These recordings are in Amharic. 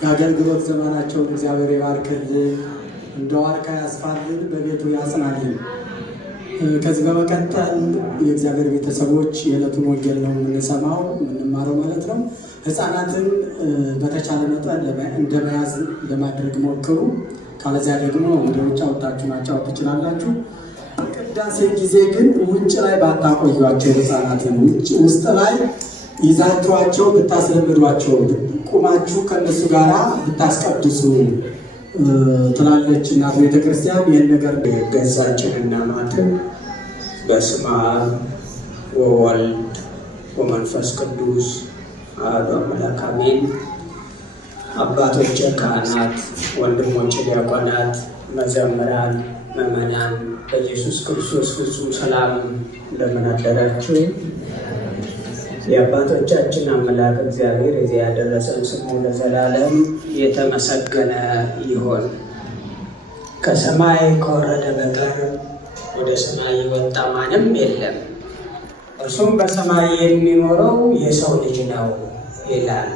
የአገልግሎት ዘመናቸውን እግዚአብሔር ይባርክልን፣ እንደ ዋርካ ያስፋልን፣ በቤቱ ያጽናልን። ከዚህ በመቀጠል የእግዚአብሔር ቤተሰቦች የዕለቱን ወንጌል ነው የምንሰማው የምንማረው ማለት ነው። ሕፃናትን በተቻለ መጠን እንደመያዝ ለማድረግ ሞክሩ። ካለዚያ ደግሞ ወደ ውጭ አውጣችሁ ማጫወት ትችላላችሁ። ቅዳሴ ጊዜ ግን ውጭ ላይ ባታቆዩቸው ሕፃናትን ውስጥ ላይ ይዛችኋቸው ብታስለምዷቸው፣ ቁማችሁ ከነሱ ጋር ብታስቀድሱ ትላለች እናት ቤተክርስቲያን። ይህን ነገር ገጻችንና ማተም በስመ አብ ወወልድ ወመንፈስ ቅዱስ አሐዱ አምላክ አሜን። አባቶች ካህናት፣ ወንድሞች ዲያቆናት፣ መዘምራን፣ ምዕመናን በኢየሱስ ክርስቶስ ፍጹም ሰላም እንደምን አደራችሁ? የአባቶቻችን አምላክ እግዚአብሔር እዚህ ያደረሰን ስሙ ለዘላለም የተመሰገነ ይሆን። ከሰማይ ከወረደ በቀር ወደ ሰማይ የወጣ ማንም የለም፣ እርሱም በሰማይ የሚኖረው የሰው ልጅ ነው ይላል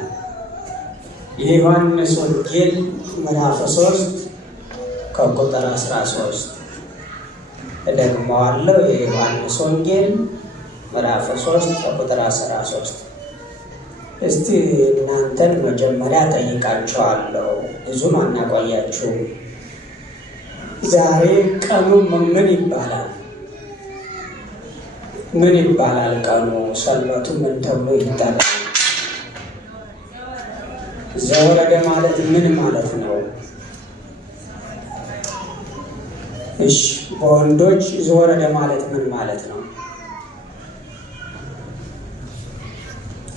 የዮሐንስ ወንጌል ምዕራፍ 3 ከቁጥር 13። እደግመዋለሁ። የዮሐንስ ወንጌል ምዕራፍ 3 ከቁጥር 13። እስቲ እናንተን መጀመሪያ ጠይቃችኋለሁ፣ ብዙም አናቆያችሁ። ዛሬ ቀኑ ምን ይባላል? ምን ይባላል ቀኑ? ሰንበቱ ምን ተብሎ ይጠራል? ዘወረደ ማለት ምን ማለት ነው? እሺ፣ በወንዶች ዘወረደ ማለት ምን ማለት ነው?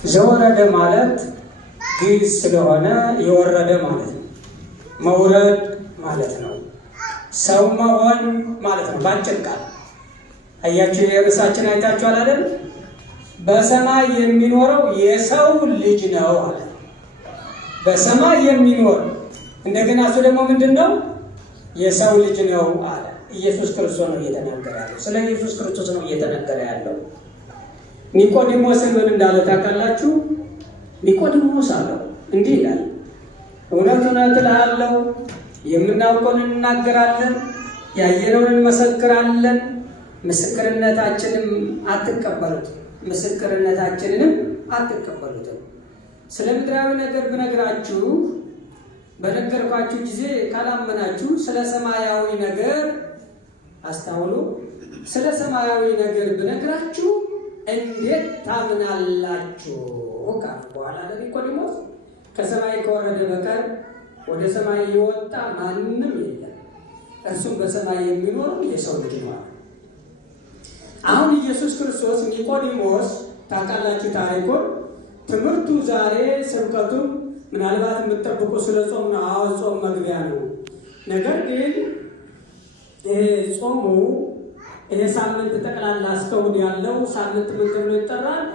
ዘወረደ ማለት ግዕዝ ስለሆነ የወረደ ማለት ነው። መውረድ ማለት ነው። ሰው መሆን ማለት ነው። ባጭር ቃል አያችሁ፣ የርዕሳችን አይታችኋል አይደል? በሰማይ የሚኖረው የሰው ልጅ ነው አለ። በሰማይ የሚኖር እንደገና እሱ ደግሞ ምንድን ነው? የሰው ልጅ ነው አለ። ኢየሱስ ክርስቶስ ነው እየተናገረ ያለው። ስለ ኢየሱስ ክርስቶስ ነው እየተናገረ ያለው። ኒቆዲሞስን ምን እንዳለው ታውቃላችሁ? ኒቆዲሞስ አለው እንዲህ ይላል፣ እውነት እውነት እልሃለሁ የምናውቀውን እንናገራለን፣ ያየነውን እንመሰክራለን፣ ምስክርነታችንንም አትቀበሉትም። ስለ ምድራዊ ነገር ብነግራችሁ በነገርኳችሁ ጊዜ ካላመናችሁ ስለ ሰማያዊ ነገር አስታውሉ። ስለ ሰማያዊ ነገር ብነግራችሁ እንዴት ታምናላችሁ? ካለ በኋላ ለኒቆዲሞስ ከሰማይ ከወረደ በቀር ወደ ሰማይ የወጣ ማንም የለም፣ እርሱም በሰማይ የሚኖረው የሰው ልጅ ነው። አሁን ኢየሱስ ክርስቶስ ኒቆዲሞስ ታውቃላችሁ ታሪኩን። ትምህርቱ ዛሬ ስብከቱ ምናልባት የምትጠብቁ ስለ ጾም ነው። አዎ ጾም መግቢያ ነው። ነገር ግን ጾሙ ይሄ ሳምንት ጠቅላላ እስከ እሑድ ያለው ሳምንት ምን ተብሎ ይጠራል?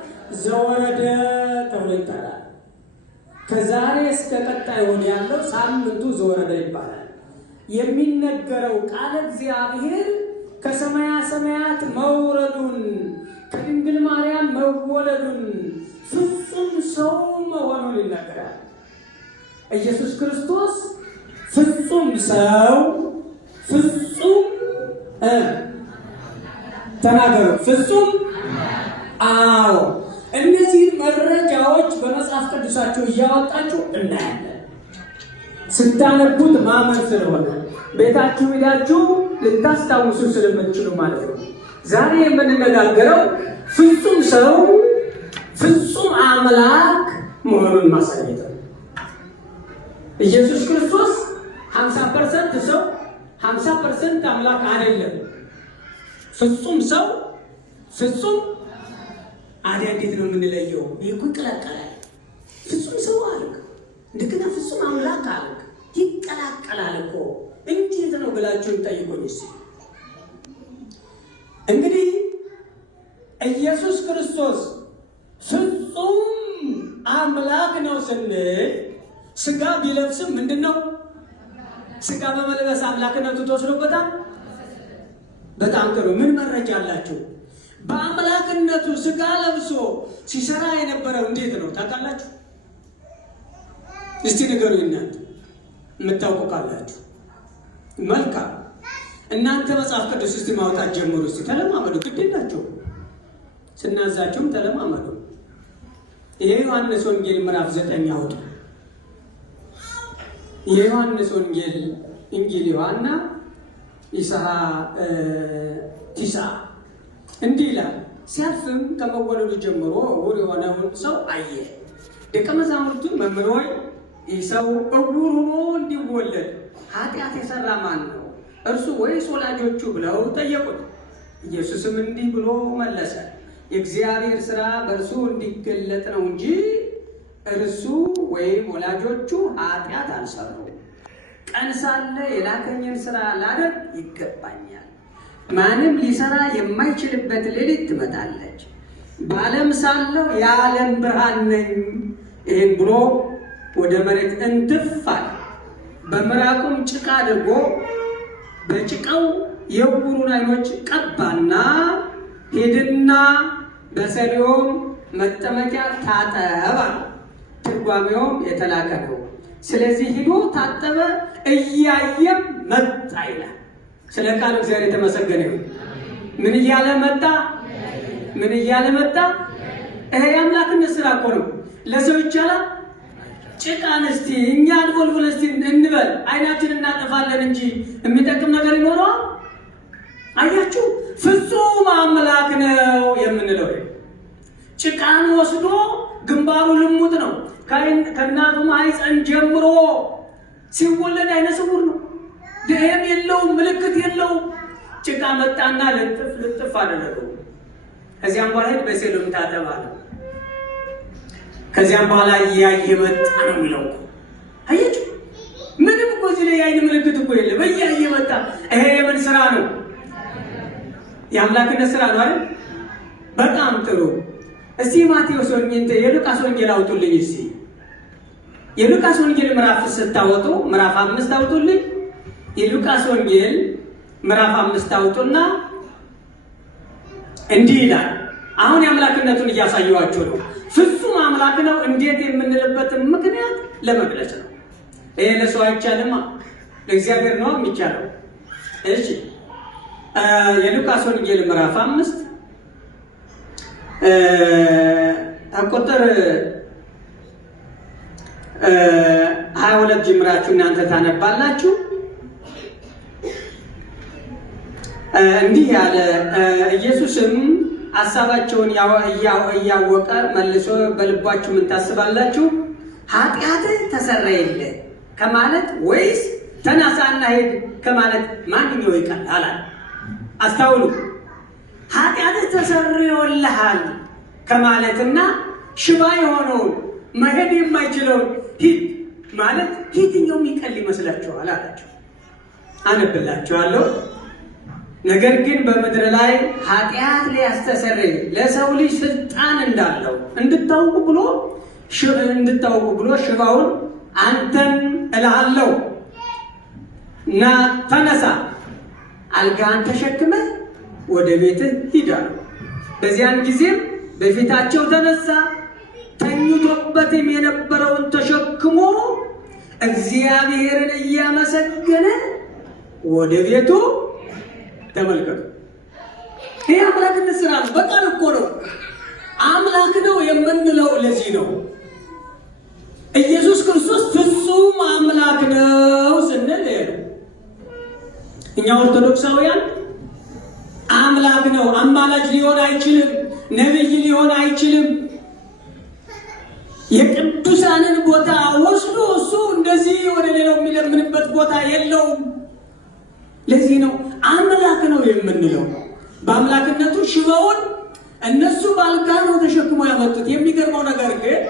ዘወረደ ተብሎ ይጠራል። ከዛሬ እስከ ቀጣይ እሑድ ያለው ሳምንቱ ዘወረደ ይባላል። የሚነገረው ቃል እግዚአብሔር ከሰማያ ሰማያት መውረዱን፣ ከድንግል ማርያም መወለዱን፣ ፍጹም ሰው መሆኑን ይናገራል። ኢየሱስ ክርስቶስ ፍጹም ሰው፣ ፍጹም ተናገሩ፣ ፍጹም አዎ። እነዚህ መረጃዎች በመጽሐፍ ቅዱሳችሁ እያወጣችሁ እናያለን። ስታነቡት ማመን ስለሆነ ቤታችሁ ሄዳችሁ ልታስታውሱ ስለምትችሉ ማለት ነው። ዛሬ የምንነጋገረው ፍጹም ሰው ፍጹም አምላክ መሆኑን ማሳየት ነው። ኢየሱስ ክርስቶስ 50% ሰው 50% አምላክ አይደለም። ፍጹም ሰው ፍጹም አዲያ እንዴት ነው የምንለየው? ይህ ይቀላቀላል። ፍጹም ሰው አልክ፣ እንደገና ፍጹም አምላክ አልክ፣ ይቀላቀላል እኮ። እንዴት ነው ብላችሁ ጠይቁኝ እስኪ። እንግዲህ ኢየሱስ ክርስቶስ ፍጹም አምላክ ነው ስንል ስጋ ቢለብስም ምንድን ነው? ስጋ በመልበስ አምላክነቱ ተወስዶበታል። በጣም ጥሩ። ምን መረጃ አላችሁ? በአምላክነቱ ስጋ ለብሶ ሲሰራ የነበረው እንዴት ነው ታውቃላችሁ? እስቲ ንገሩኝ እናንተ የምታውቁ ካላችሁ። መልካም እናንተ መጽሐፍ ቅዱስ እስቲ ማውጣት ጀምሩ። እስቲ ተለማመዱ። ግድ የላቸውም ስናዛቸውም ተለማመዱ። የዮሐንስ ወንጌል ምዕራፍ 9 አውጡ። የዮሐንስ ወንጌል እንጂል ዮሐና ኢሳሃ ቲሳ እንዲህ ይላል። ሲያልፍም ከመወለዱ ጀምሮ ዕውር የሆነውን ሰው አየ። ደቀ መዛሙርቱን መምህር ሆይ ይህ ሰው ዕውር ሆኖ እንዲወለድ ኃጢአት የሰራ ማን ነው? እርሱ ወይስ ወላጆቹ ብለው ጠየቁት። ኢየሱስም እንዲህ ብሎ መለሰ፣ የእግዚአብሔር ሥራ በእርሱ እንዲገለጥ ነው እንጂ እርሱ ወይም ወላጆቹ ኃጢአት አልሰሩ። ቀን ሳለ የላከኝን ሥራ ላደርግ ይገባኛል። ማንም ሊሰራ የማይችልበት ሌሊት ትመጣለች። በዓለም ሳለሁ የዓለም ብርሃን ነኝ። ይህን ብሎ ወደ መሬት እንትፍ አለ። በምራቁም ጭቃ አድርጎ በጭቃው የዕውሩን ዓይኖች ቀባና ሄድና በሰሊሆም መጠመቂያ ታጠብ አለ። ትርጓሜውም የተላከ ነው። ስለዚህ ሂዶ ታጠበ፣ እያየም መጣ ይላል። ስለ ቃሉ እግዚአብሔር የተመሰገነ ይሁን። ምን እያለ መጣ? ምን እያለ መጣ? ይሄ የአምላክነት ስራ እኮ ነው። ለሰው ይቻላል? ጭቃን እስቲ እኛ አልቦልቦል እስቲ እንበል፣ አይናችን እናጠፋለን እንጂ የሚጠቅም ነገር ይኖረዋል? አያችሁ፣ ፍጹም አምላክ ነው የምንለው ጭቃን ወስዶ ግንባሩ ልሙጥ ነው። ከእናቱ ማኅፀን ጀምሮ ሲወለድ አይነ ስውር ነው። ደም የለውም፣ ምልክት የለውም። ጭቃ መጣና ልጥፍ ልጥፍ አደረገው። ከዚያም በኋላ ሄድ በሴሎም ታጠብ አለ። ከዚያም በኋላ እያየ መጣ ነው የሚለው። አያችሁ፣ ምንም እኮ እዚህ ላይ የዓይን ምልክት እኮ የለም። እያየ መጣ። ይሄ የምን ስራ ነው? የአምላክነት ስራ ነው አይደል? በጣም ጥሩ። እስቲ ማቴዎስ ወንጌል የሉቃስ ወንጌል አውጡልኝ። እስቲ የሉቃስ ወንጌል ምዕራፍ ስታወጡ ምዕራፍ 5 አውጡልኝ። የሉቃስ ወንጌል ምዕራፍ 5 አውጡና እንዲህ ይላል። አሁን የአምላክነቱን እያሳየኋችሁ ነው። ፍጹም አምላክ ነው እንዴት የምንልበትን ምክንያት ለመግለጽ ነው። ይሄ ለሰው አይቻልማ፣ ለእግዚአብሔር ነው የሚቻለው። እሺ የሉቃስ ወንጌል ምዕራፍ 5 ቁጥር 22 ጀምራችሁ እናንተ ታነባላችሁ። እንዲህ ያለ ኢየሱስም ሐሳባቸውን እያወቀ መልሶ በልባችሁ ምን ታስባላችሁ? ኃጢአትህ ተሰረየልህ ከማለት ወይስ ተነሳና ሂድ ከማለት ማንኛው ይቀላል? አስተውሉ። ኃጢአትህ ተሰርዮልሃል ከማለትና ሽባ የሆነውን መሄድ የማይችለውን ሂድ ማለት የትኛው ይቀል ይመስላችኋል? አላቸው። አነብላችኋለሁ። ነገር ግን በምድር ላይ ኃጢአት ሊያስተሰርይ ለሰው ልጅ ስልጣን እንዳለው እንድታውቁ ብሎ ሽባውን አንተን እልሃለሁ እና ተነሳ፣ አልጋን ተሸክመህ ወደ ቤትህ ሂድ አለው። በዚያን ጊዜም በፊታቸው ተነሳ፣ ተኝቶበትም የነበረውን ተሸክሞ እግዚአብሔርን እያመሰገነ ወደ ቤቱ ተመልከቱ። ይህ አምላክነት ስራ ነው። በቃል እኮ ነው። አምላክ ነው የምንለው ለዚህ ነው። ኢየሱስ ክርስቶስ ፍጹም አምላክ ነው ስንል እኛ ኦርቶዶክሳውያን አምላክ ነው፣ አማላጅ ሊሆን አይችልም፣ ነቢይ ሊሆን አይችልም፣ የቅዱሳንን ቦታ ወስዶ እሱ እንደዚህ ወደ ሌላው የሚለምንበት ቦታ የለውም። ለዚህ ነው አምላክ ነው የምንለው። በአምላክነቱ ሽባውን እነሱ ባልጋ ነው ተሸክሞ ያመጡት። የሚገርመው ነገር ግን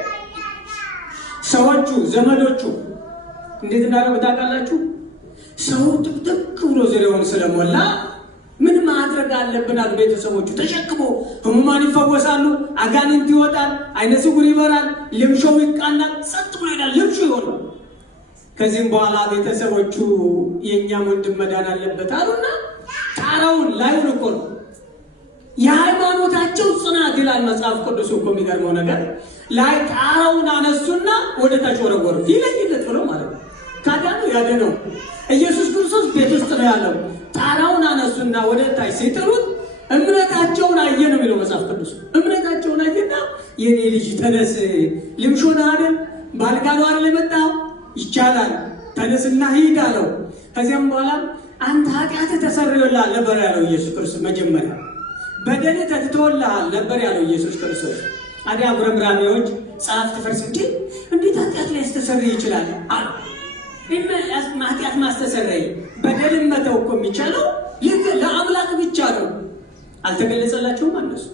ሰዎቹ ዘመዶቹ እንዴት እንዳደረጉ ታውቃላችሁ? ሰው ጥቅጥቅ ብሎ ዙሪያውን ስለሞላ ምን ማድረግ አለብን አሉ ቤተሰቦቹ። ተሸክሞ ህሙማን ይፈወሳሉ፣ አጋንንት ይወጣል፣ አይነ ስውር ይበራል፣ ልምሾው ይቃናል፣ ጸጥ ብሎ ይሄዳል፣ ልምሾ ይሆናል። ከዚህም በኋላ ቤተሰቦቹ የእኛም ወንድም መዳን አለበት አሉና ጣራውን ላዩን እኮ ነው የሃይማኖታቸው ጽናት ይላል መጽሐፍ ቅዱስ እኮ የሚገርመው ነገር ላይ ጣራውን አነሱና ወደ ታች ወረወሩት። ይለይለት ብሎ ማለት ነው። ካዳኑ ያደነው ኢየሱስ ክርስቶስ ቤት ውስጥ ነው ያለው። ጣራውን አነሱና ወደ ታች ሲጥሉት እምነታቸውን አየ ነው የሚለው መጽሐፍ ቅዱስ። እምነታቸውን አየና የኔ ልጅ ተነስ፣ ልምሾና አይደል ባልጋ ነው አይደል የመጣው ይቻላል፣ ተነስና ሂድ አለው። ከዚያም በኋላ አንተ ኃጢአትህ ተሰርዮልሃል ነበር ያለው ኢየሱስ ክርስቶስ። መጀመሪያ በደልህ ተትቶልሃል ነበር ያለው ኢየሱስ ክርስቶስ። አዲያ ጉረምራሚዎች ጸሐፍት ፈሪሳውያን እንዴት ኃጢአት ላይ ያስተሰርይ ይችላል አሉ። ኃጢአት ማስተሰረይ በደልን መተው እኮ የሚቻለው ልክ ለአምላክ ብቻ ነው። አልተገለጸላቸውም እነሱ።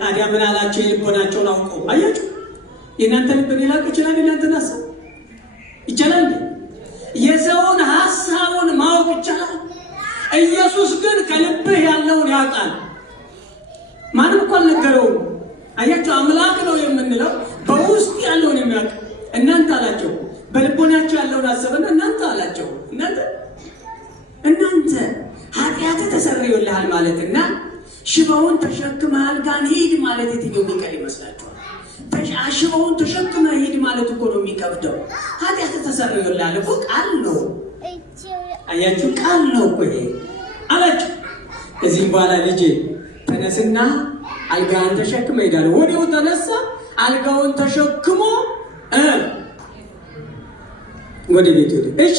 ታዲያ ምን አላቸው? የልቦናቸውን አውቀው። አያችሁ፣ የእናንተ ልብ ሊላቅ ይችላል፣ የእናንተን ሀሳብ ይቻላል። የሰውን ሀሳቡን ማወቅ ይቻላል። ኢየሱስ ግን ከልብህ ያለውን ያውቃል። ማንም እኮ አልነገረውም። አያችሁ፣ አምላክ ነው የምንለው በውስጥ ያለውን የሚያውቅ። እናንተ አላቸው በልቦናቸው ያለውን አሰበና እናንተ አላቸው እናንተ ኃጢአትህ ተሰርዮልሃል ማለትና ሽባውን ተሸክመህ አልጋን ሂድ ማለት የትኛው የሚቀል ይመስላችኋል? ሽባውን ተሸክመህ ሂድ ማለት እኮ ነው የሚከብደው። ኃጢአትህ ተሰርዮልሃል እኮ ቃል ነው። አያችሁ፣ ቃል ነው እኮ ይሄ አላቸው። ከዚህም በኋላ ልጄ ተነስና አልጋን ተሸክመህ ሄዳለሁ። ወዲያው ተነሳ፣ አልጋውን ተሸክሞ ወደ ቤት ሄደ። እሺ፣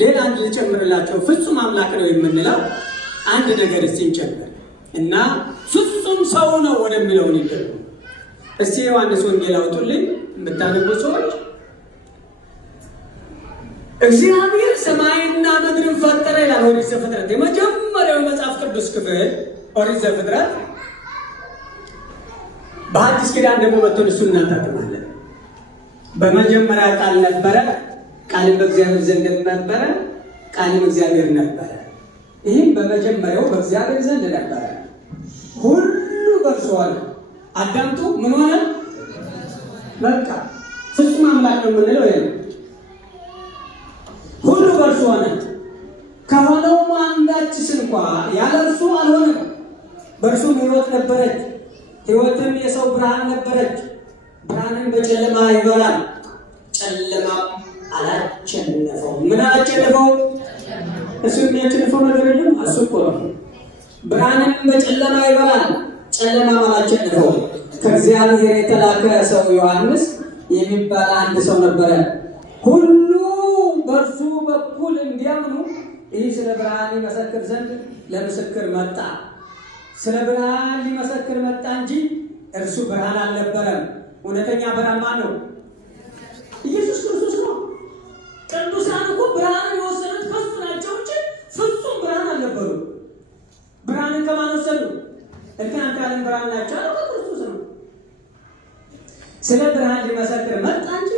ሌላ አንድ ልጨምርላቸው። ፍጹም አምላክ ነው የምንለው አንድ ነገር እስቲ እንጨምር እና ፍጹም ሰው ነው ወደሚለው ይደሉ። እስቲ ዮሐንስ ወንጌል አውጡልኝ የምታነቡ ሰዎች። እግዚአብሔር ሰማይና ምድርን ፈጠረ ይላል ኦሪት ዘፍጥረት። የመጀመሪያው መጽሐፍ ቅዱስ ክፍል ኦሪት ዘፍጥረት። በአዲስ ኪዳን ደግሞ መጥተን እሱን እናታጥማለን። በመጀመሪያ ቃል ነበረ፣ ቃልም በእግዚአብሔር ዘንድ ነበረ፣ ቃልም እግዚአብሔር ነበረ። ይህም በመጀመሪያው በእግዚአብሔር ዘንድ ነበረ፣ ሁሉ በእርሱ ሆነ። አዳምጡ፣ ምን ሆነ? በቃ ፍጹም አምላክ ነው የምንለው ይሄ ነው። ሁሉ በእርሱ ሆነ፣ ከሆነውም አንዳችስ እንኳ ያለ እርሱ አልሆነም። በእርሱም ሕይወት ነበረች፣ ሕይወትም የሰው ብርሃን ነበረች። ብርሃንን በጨለማ ይበራል፣ ጨለማም አላሸነፈው። ምን አላሸነፈው? እሱ የሚያሸንፈው ነገር የለም። እሱ እኮ ነው። ብርሃንን በጨለማ ይበራል፣ ጨለማም አላሸነፈው። ከእግዚአብሔር የተላከ ሰው ዮሐንስ የሚባል አንድ ሰው ነበረ። ሁሉ በእርሱ በኩል እንዲያምኑ ይህ ስለ ብርሃን ሊመሰክር ዘንድ ለምስክር መጣ። ስለ ብርሃን ሊመሰክር መጣ እንጂ እርሱ ብርሃን አልነበረም። እውነተኛ ብርሃን ማን ነው? ኢየሱስ ክርስቶስ ነው። ቅዱሳን እኮ ብርሃንን የወሰዱት ከሱ ናቸው እንጂ ፍጹም ብርሃን አልነበሩ። ብርሃንን ከማን ወሰዱ? እናንተ ዓለም ብርሃን ናቸው አለ ክርስቶስ ነው። ስለ ብርሃን ሊመሰክር መጣ እንጂ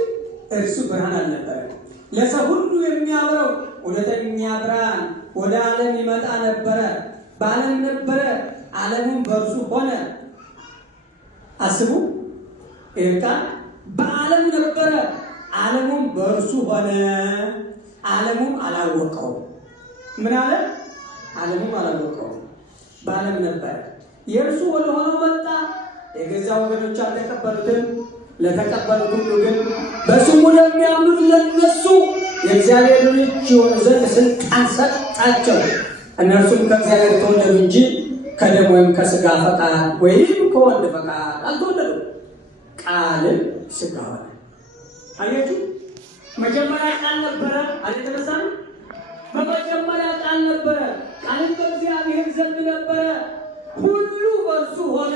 እርሱ ብርሃን አልነበረም። ለሰው ሁሉ የሚያበራው እውነተኛ ብርሃን ወደ ዓለም ይመጣ ነበረ። በዓለም ነበረ፣ ዓለሙም በእርሱ ሆነ። አስቡ፣ ይርቃ በዓለም ነበረ፣ ዓለሙም በእርሱ ሆነ፣ ዓለሙም አላወቀው። ምን አለ? ዓለሙም አላወቀው። በዓለም ነበረ፣ የእርሱ ወደ ሆነው መጣ፣ የገዛ ወገኖች አልተቀበሉትም። ለተቀበሉት ሁሉ ግን በስሙ ለሚያምኑት ለነሱ የእግዚአብሔር ልጅ የሆኑ ዘንድ ስልጣን ሰጣቸው። እነርሱም ከእግዚአብሔር ተወለዱ እንጂ ከደም ወይም ከስጋ ፈቃድ ወይም ከወንድ ፈቃድ አልተወለዱም። ቃልም ስጋ ሆነ። አያችሁ፣ መጀመሪያ ቃል ነበረ አልተነሳም። በመጀመሪያ ቃል ነበረ፣ ቃልም በእግዚአብሔር ዘንድ ነበረ፣ ሁሉ በእርሱ ሆነ።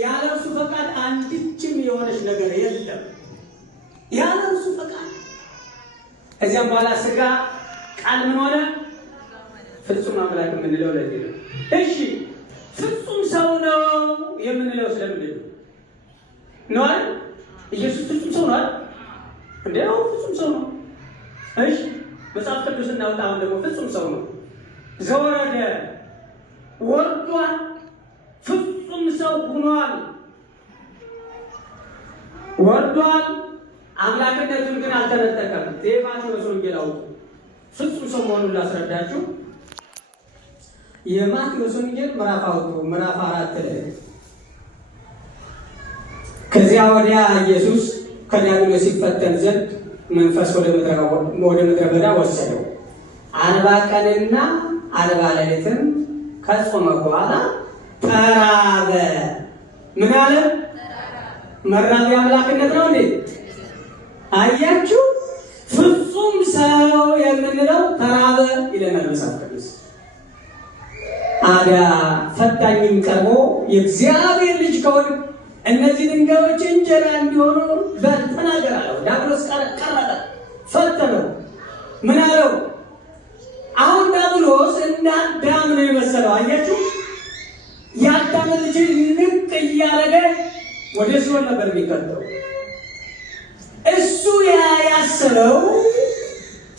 ያለ እርሱ ፈቃድ አንድችም የሆነች ነገር የለም። ያለ እርሱ ፈቃድ። ከዚያም በኋላ ስጋ ቃል ምን ሆነ? ፍጹም አምላክ የምንለው ለዚህ ነው። እሺ፣ ፍጹም ሰው ነው የምንለው ስለምንድን ነው? አይደል? ኢየሱስ ፍጹም ሰው ነው አይደል? እንዴው ፍጹም ሰው ነው። እሺ፣ መጽሐፍ ቅዱስ እናውጣ። አሁን ደግሞ ፍጹም ሰው ነው። ዘወረደ፣ ወርዷል፣ ፍጹም ሰው ሆኗል። ወርዷል፣ አምላክነቱን ግን አልተነጠቀም። የማቴዎስ ወንጌል አውጡ። ፍጹም ሰው መሆኑን ላስረዳችሁ። የማቴዎስ ወንጌል ምዕራፍ 4 ላይ ከዚያ ወዲያ ኢየሱስ ከዲያብሎስ ሲፈተን ዘንድ መንፈስ ወደ ምድረ በዳ ወሰደው። 40 ቀንና 40 ሌሊትም ከጾመ በኋላ ተራበ። ምን አለ? መራብ የአምላክነት ነው እንዴ? አያችሁ፣ ፍጹም ሰው የምንለው ተራበ ይለናል መጽሐፍ ቅዱስ። አዳ ፈታኝም ቀርቦ የእግዚአብሔር ልጅ ከሆነ እነዚህ ድንጋዮች እንጀራ እንዲሆኑ በተናገር አለው። ዲያብሎስ ቀረጠ፣ ፈተነው። ምን አለው? አሁን ዲያብሎስ እንደ አዳም ነው የመሰለው። አያችሁ፣ የአዳም ልጅ ንቅ እያደረገ ወደ ሲኦል ነበር የሚቀጠው። እሱ ያሰለው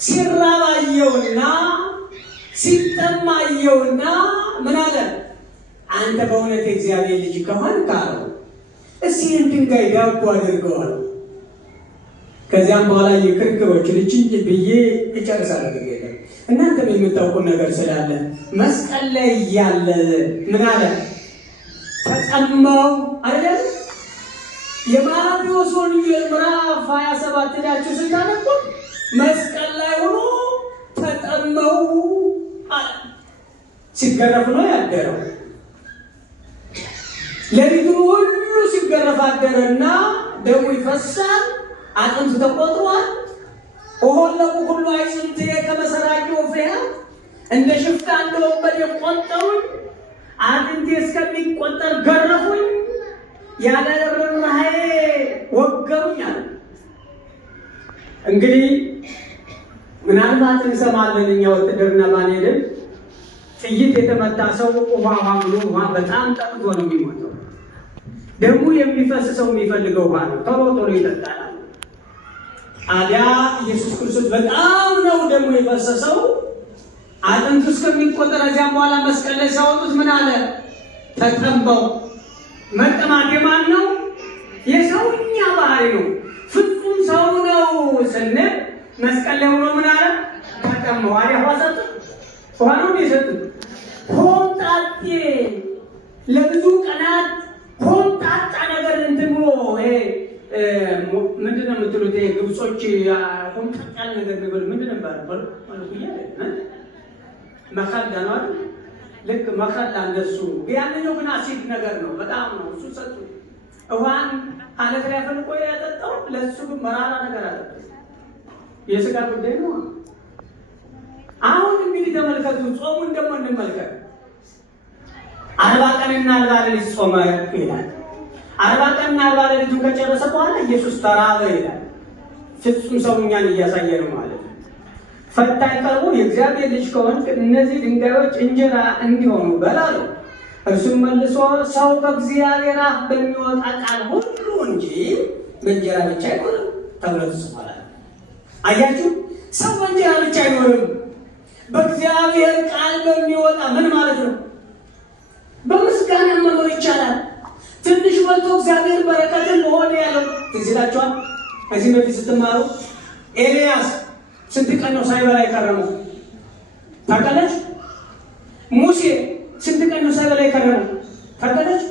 ሲራባየውና ሲጠማየውና ምን አለ? አንተ በእውነት የእግዚአብሔር ልጅ ከሆንክ አለው እስኪ ድንጋይ ዳቦ አድርገዋል። ከዚያም በኋላ የክርክሮች ልጅ ብዬ እጨርሳለሁ። እናንተም የምታውቁት ነገር ስላለ መስቀል ላይ እያለ ምን አለ? ተጠማው አይደል? የማቴዎስ ወንጌል ምዕራፍ 27 ሄዳችሁ ስታነቡ መስቀል ላይ ሆኖ ተጠማው አለ። ሲገረፍ ነው ያደረው። ሌሊቱን ሁሉ ሲገረፍ አደረና ደሙ ይፈሳል፣ አጥንቱ ተቆጥሯል። ወሆለቁ ሁሉ አይጽምት ከመሰራቂ ወፍያ እንደ ሽፍታ እንደ ወንበዴ ቆጠሩኝ፣ አጥንቴ እስከሚቆጠር ገረፉኝ፣ ያለ ርኅራኄ ወገሩኝ አለ። እንግዲህ ምናልባት እንሰማለን እኛ ውትድርና ባንሄድም ጥይት የተመታ ሰው ውሃ ብሎ ውሃ በጣም ጠጥቶ ነው የሚሞተው። ደሙ የሚፈስ ሰው የሚፈልገው ውሃ ነው፣ ቶሎ ቶሎ ይጠጣል። አዲያ ኢየሱስ ክርስቶስ በጣም ነው ደሙ የፈሰሰው አጥንቱ እስከሚቆጠር። እዚያም በኋላ መስቀል ላይ ሲያወጡት ምን አለ? ተጠማው። መጠማት የማን ነው? የሰውኛ ባህሪ ነው። ፍጹም ሰው ነው ስንል መስቀል ላይ ሆኖ ምን አለ? ተጠማው። አዲያ ውሃ ሰጡት። ውሃ ነው የሰጡት። ሆምጣጤ ለብዙ ቀናት ሆምጣጣ ነገር እንትን ብሎ ምንድን ነው የምትሉት? ግብጾች ሆምጣጣ ነገር ቢበሉ ምንድን ነው ባል መካዳ ነው አይደል? ልክ መካዳ እንደሱ። ያንኛው ግን አሲድ ነገር ነው፣ በጣም ነው። እሱ ሰጡት። ውሃን አለት ላይ ፈልቆ ያጠጣው፣ ለሱ ግን መራራ ነገር አለ። የስጋ ጉዳይ ነው። አሁን እንግዲህ ተመልከቱ፣ ጾሙን ደግሞ እንመልከት። 40 ቀንና 40 ሌሊት ጾመ ይላል። 40 ቀንና 40 ሌሊቱን ከጨረሰ በኋላ ኢየሱስ ተራበ ይላል። ፍጹም ሰው እኛን እያሳየ ነው ማለት ነው። ፈታኝ ቀርቦ የእግዚአብሔር ልጅ ከሆንክ እነዚህ ድንጋዮች እንጀራ እንዲሆኑ በላለው። እርሱም መልሶ ሰው ከእግዚአብሔር አፍ በሚወጣ ቃል ሁሉ እንጂ በእንጀራ ብቻ አይኖርም ተብሎ ተጽፏል። አያችሁ፣ ሰው በእንጀራ ብቻ አይኖርም፣ በእግዚአብሔር ቃል በሚወጣ ምን ማለት ነው? በምስጋና መኖር ይቻላል። ትንሽ በልቶ እግዚአብሔር በረከትን በሆነ ያለው ትዝ ይላችኋል። ከዚህ በፊት ስትማሩ ኤልያስ ስንት ቀን ነው ሳይበላ የከረመው? ታውቃለች? ሙሴ ስንት ቀን ነው ሳይበላ የከረመው? ታውቃለች?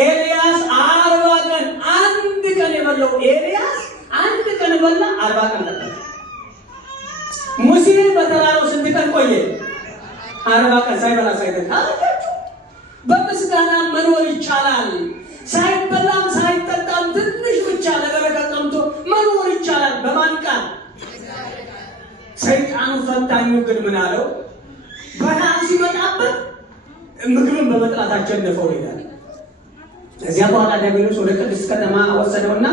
ኤልያስ 40 ቀን አንድ ቀን የበላው ኤልያስ አንድ ቀን በላ፣ 40 ቀን ጠጣ። ሙሴ በተራራው ስንት ቀን ቆየ? 40 ቀን ሳይበላ ሳይጠጣ። በምስጋና መኖር ይቻላል። ሳይበላም ሳይጠጣም ትንሽ ብቻ ለበረከት ቀምቶ መኖር ይቻላል። በማን ቃል? ሰይጣኑ ፈታኙ ግን ምን አለው? በረሃብ ሲመጣበት ምግብን በመጥላት አሸነፈው ይላል። ከዚያ በኋላ ዲያብሎስ ወደ ቅድስት ከተማ ወሰደውና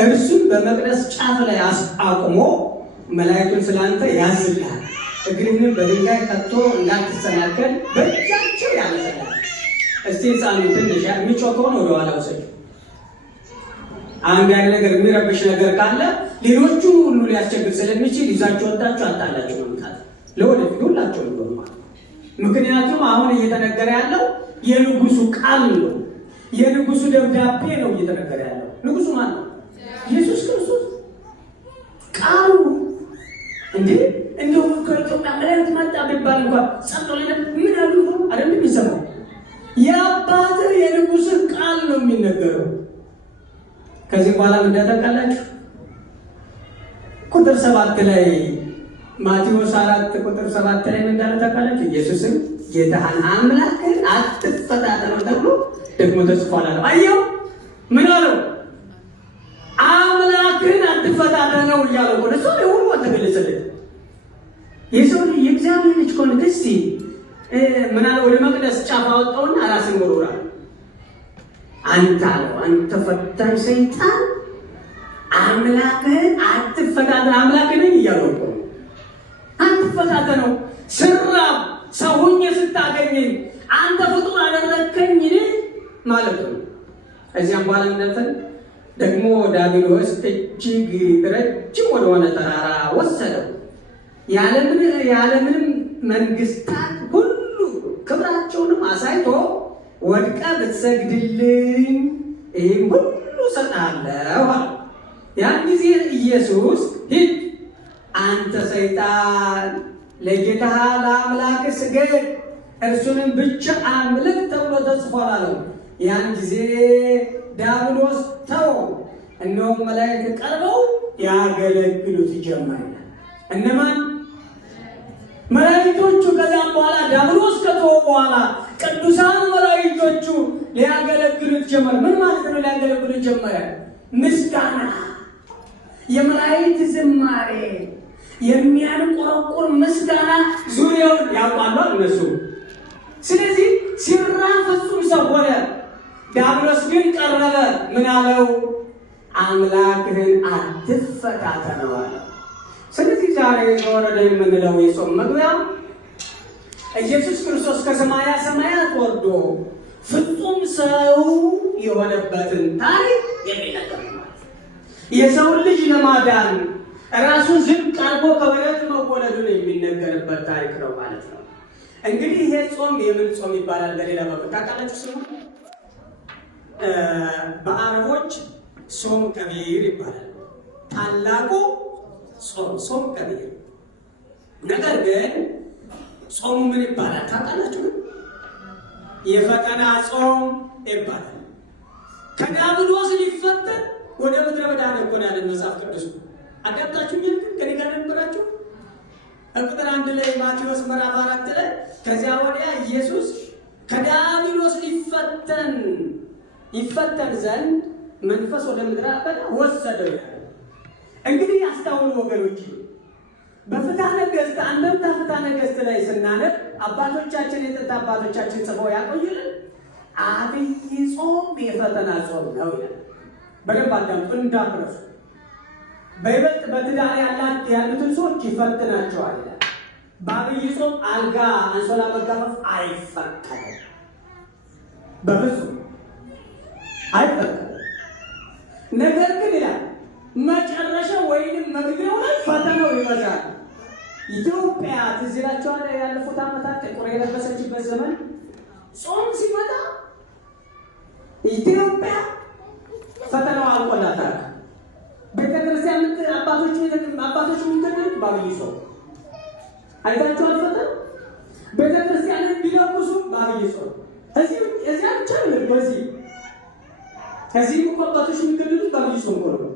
እርሱን በመቅደስ ጫፍ ላይ አቁሞ መላእክቱን ስላንተ ያዝልሃል፣ እግርህንም በድንጋይ ቀጥቶ እንዳትሰናከል በእጃቸው ያነሳል። እስቲ ሕፃኑ ትንሽ የሚጮከውን ወደ ኋላ ውሰዱ። አንድ አይነት ነገር የሚረብሽ ነገር ካለ ሌሎቹ ሁሉ ሊያስቸግር ስለሚችል ይዛችሁ ወጣችሁ አጣላችሁ መምጣት ለወደፊት ሁላችሁ ነው ማለት። ምክንያቱም አሁን እየተነገረ ያለው የንጉሱ ቃል ነው፣ የንጉሱ ደብዳቤ ነው እየተነገረ ያለው። ንጉሱ ማን ነው? ኢየሱስ ክርስቶስ። ቃሉ እንዴ እንደው ከኢትዮጵያ መላእክት መጣ ቢባል እንኳን ጸጥቶ ምን አሉ የአባትህ የንጉሥህ ቃል ነው የሚነገረው። ከዚህ በኋላ ምን እንዳታውቃላችሁ? ቁጥር 7 ላይ ማቴዎስ 4 ቁጥር 7 ላይ ምን እንዳለ ታውቃላችሁ? ኢየሱስም ጌታህን አምላክህን አትፈታተነው ተብሎ ደግሞ ተጽፏል አለው። አየው ምን አለው? አምላክህን አትፈታተነው እያለው ወደ ሰው ሁሉ ተገለጸለት። የሰው ልጅ የእግዚአብሔር ልጅ ከሆነ እስቲ ምን አለ? ወደ መቅደስ ጫፍ አወጣውና ራስን ወርውራ አንተ አለው፣ አንተ ፈታኝ ሰይጣን አምላክህን አትፈታተን። አምላክህ ነኝ እያለው እኮ አትፈታተነው። ስራብ ሰው ሆኜ ስታገኘኝ አንተ ፍጡር አደረግከኝ ማለት ነው። ከዚያም በኋላ እንደተን ደግሞ ዲያብሎስ እጅግ ረጅም ወደሆነ ተራራ ወሰደው። ያለምንም መንግስታት ሁሉ ክብራቸውንም አሳይቶ ወድቀ ብትሰግድልኝ ይህም ሁሉ እሰጥሃለሁ አለ። ያን ጊዜ ኢየሱስ ሂድ አንተ ሰይጣን ለጌታህ ለአምላክ ስገድ እርሱንም ብቻ አምልክ ተብሎ ተጽፏል አለው። ያን ጊዜ ዲያብሎስ ተወው፣ እነሆም መላእክት ቀርበው ያገለግሉት ጀመር። እነማን? መላእክቶቹ። ከዚያም በኋላ ዲያብሎስ ከተወው በኋላ ቅዱሳን መላእክቶቹ ሊያገለግሉት ጀመር። ምን ማለት ነው? ሊያገለግሉት ጀመረ። ምስጋና፣ የመላእክት ዝማሬ፣ የሚያንቆረቁር ምስጋና ዙሪያውን ያውቃሉ እነሱ። ስለዚህ ሲራ ፍጹም ሰው ሆነ። ዲያብሎስ ግን ቀረበ። ምን አለው? አምላክህን አትፈታተነው አለው። ስለዚህ ዛሬ ወረደ የምንለው የጾም መግቢያ ኢየሱስ ክርስቶስ ከሰማያ ሰማያት ወርዶ ፍጹም ሰው የሆነበትን ታሪክ የሚነገር ነው። የሰውን ልጅ ለማዳን ራሱን ዝቅ አድርጎ ከበረት መወለዱን የሚነገርበት ታሪክ ነው ማለት ነው። እንግዲህ ይሄ ጾም የምን ጾም ይባላል? በሌላ በኩል ታውቃላችሁ ስሙ? በአረቦች ጾም ከቢር ይባላል። ታላቁ ጾም ከቢር። ነገር ግን ጾሙ ምን ይባላል ታውቃላችሁ? የፈተና ጾም ይባላል። ከዲያብሎስ ሊፈተን ወደ ምድረ በዳ ነው ያለ መጽሐፍ ቅዱስ። አዳምጣችሁ ምን ከኔ ጋር ነበራችሁ? ቁጥር 1 ላይ ማቴዎስ ምዕራፍ 4 ላይ ከዚያ ወዲያ ኢየሱስ ከዲያብሎስ ይፈተን ዘንድ መንፈስ ወደ ምድረ በዳ ወሰደው ይላል። እንግዲህ ያስተውሉ ወገኖች፣ በፍትሐ ነገሥት አንድምታ ፍትሐ ነገሥት ላይ ስናነብ አባቶቻችን የጥንት አባቶቻችን ጽፈው ያቆዩልን አብይ ጾም የፈተና ጾም ነው ይላል። በደንብ አዳምጡ እንዳትረሱ። በይበልጥ በትዳር ያሉትን ሰዎች ይፈትናቸዋል። በአብይ ጾም አልጋ አንሶላ መጋፈፍ አይፈቀድም፣ በፍጹም አይፈቀድም። ነገር ግን ይላል መጨረሻ ወይንም መግቢያው ላይ ፈተናው ይበዛል። ኢትዮጵያ ትዝ ይላችኋል? ያለፉት ዓመታት ጥቁር የለበሰችበት ዘመን ጾም ሲመጣ ኢትዮጵያ ፈተናው አልቆላታል። ቤተክርስቲያን አባቶች የሚገደሉት በአብይ ጾም አይታችኋል። ፈተና ቤተክርስቲያን ቢለቁሱ በአብይ ጾም እዚያ ብቻ ነው። ከዚህ እኮ አባቶች የሚገደሉት በአብይ ጾም ነው።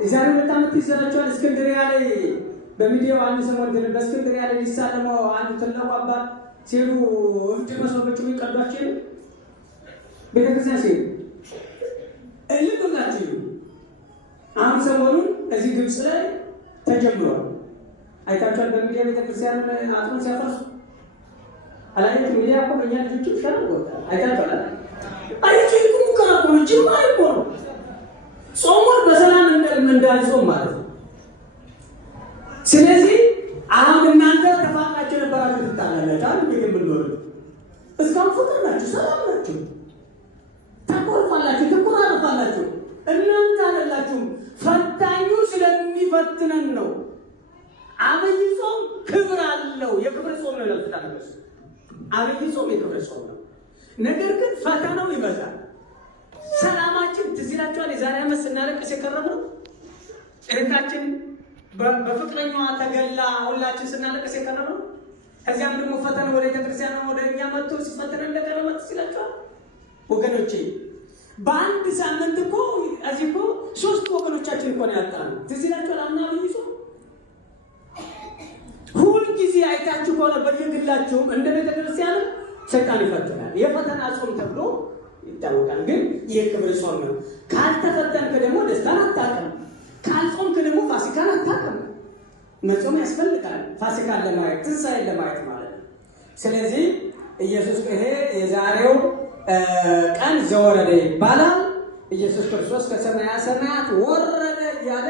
የዛሬ 2 ዓመት ይዘራቸዋል። እስክንድርያ ላይ በሚዲያው አንድ ሰሞን ግን በእስክንድርያ ላይ ሊሳለመው አንድ ትልቁ አባት ሲሉ እፍድ መስሎች የሚቀዷቸው ቤተክርስቲያን ሲሉ እልብላችሁ። አሁን ሰሞኑን እዚህ ግብፅ ላይ ተጀምሯል። አይታችኋል። በሚዲያ ቤተክርስቲያን አጥሩን ሲያፈርሱ አላየት ሚዲያ እኮ በእኛ ልጆች ይሻላል ወጣ አይታችኋል። አይቼ ሙከራ እንጂ ማለት ነው። ጾሙን በሰላም እንዳልጾም ማለት ነው። ስለዚህ አሁን እናንተ ተፋቃችሁ የነበራችሁ ትጣላላችሁ። አንድ ግን ብንኖር እስካሁን ፍቅር ናችሁ፣ ሰላም ናችሁ፣ ተቆርፋላችሁ፣ ትቆራረፋላችሁ። እናንተ አይደላችሁም። ፈታኙ ስለሚፈትነን ነው። አብይ ጾም ክብር አለው። የክብር ጾም ነው ይላል። አብይ ጾም የክብር ጾም ነው። ነገር ግን ፈተናው ይበዛል። ሰላማችን ትዝ ይላችኋል። የዛሬ ዓመት ስናለቅስ የከረምነው እህታችን በፍቅረኛዋ ተገላ ሁላችን ስናለቅስ የከረምነው ከዚያም ደግሞ ፈተና ወደ ቤተክርስቲያን ወደ እኛ መጥቶ ሲፈተን እንደቀረ መጥ ሲላቸዋል። ወገኖቼ በአንድ ሳምንት እኮ እዚህ እኮ 3 ወገኖቻችን እኮ ነው ያጣነው። ትዝ ይላችኋል። አምና ብይዞ ሁልጊዜ አይታችሁ ከሆነ በየግላችሁም እንደ ቤተክርስቲያን ሰይጣን ይፈተናል። የፈተና ጾም ተብሎ ይታወቃል። ግን የክብር ጾም ነው። ካልተፈተንክ ደግሞ ደስታን አታውቅም። ካልጾምክ ደግሞ ፋሲካን አታውቅም። መጾም ያስፈልጋል። ፋሲካን ለማየት ትንሣኤን ለማየት ማለት ነው። ስለዚህ ኢየሱስ ይሄ የዛሬው ቀን ዘወረደ ይባላል። ኢየሱስ ክርስቶስ ከሰማያ ሰማያት ወረደ እያለ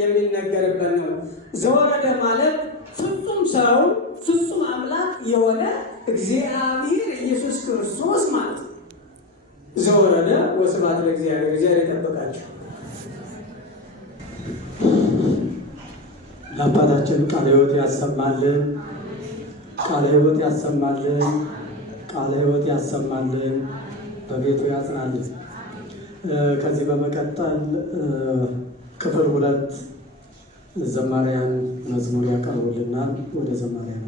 የሚነገርበት ነው። ዘወረደ ማለት ፍጹም ሰው ፍጹም አምላክ የሆነ እግዚአብሔር ኢየሱስ ክርስቶስ ማለት ነው። ዘወረደ። ወስብሐት ለእግዚአብሔር። እግዚአብሔር ይጠብቃቸው። ለአባታችን ቃለ ሕይወት ያሰማልን፣ ቃለ ሕይወት ያሰማልን፣ ቃለ ሕይወት ያሰማልን፣ በቤቱ ያጽናልን። ከዚህ በመቀጠል ክፍል 2 ዘማሪያን መዝሙር ያቀርቡልናል። ወደ ዘማሪያን